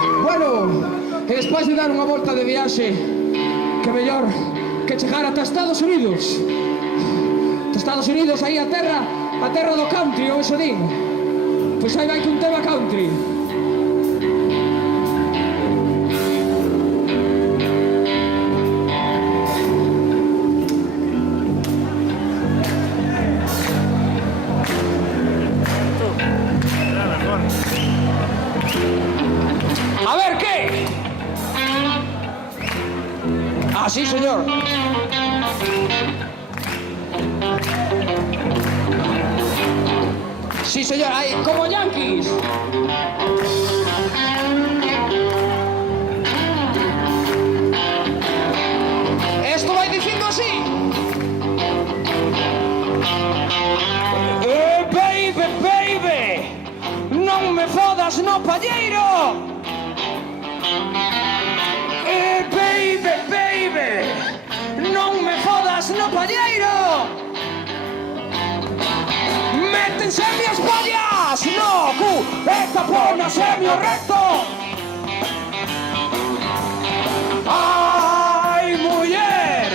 Bueno, e despois de dar unha volta de viaxe, que mellor que chegar ata Estados Unidos. Estados Unidos, aí a terra do country, ou eso din. Pois aí vai que un tema country. A ver, ¿qué? Ah, sí, señor. Sí, señor, ahí, como Yankees. Esto va diciendo así. Baby, baby, non me fodas no palleiro. Baby, baby, non me fodas no palleiro. Métense mis pollas, no cu, esta pona semio recto. Ay, mujer,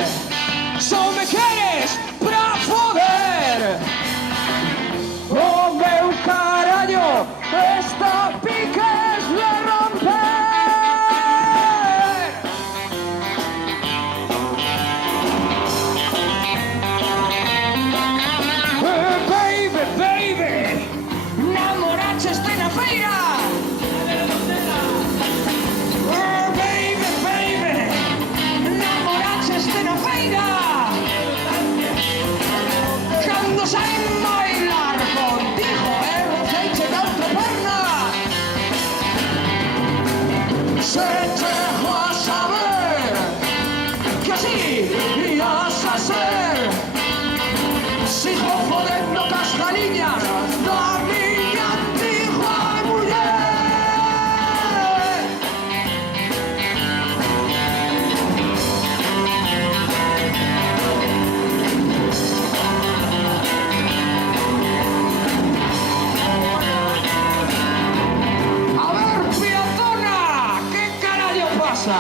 só me queres pra foder. Oh, meu carallo, esta pica es de romper. Baby, namoraches de na feira. Baby, namoraches de na feira. Cando saen bailar contigo, roceiche da outra perna. Se chejo a saber que así ibas a ser. Sigo jodendo cas galiñas da miña antigua muller. A ver, piazona, ¿qué carallo pasa?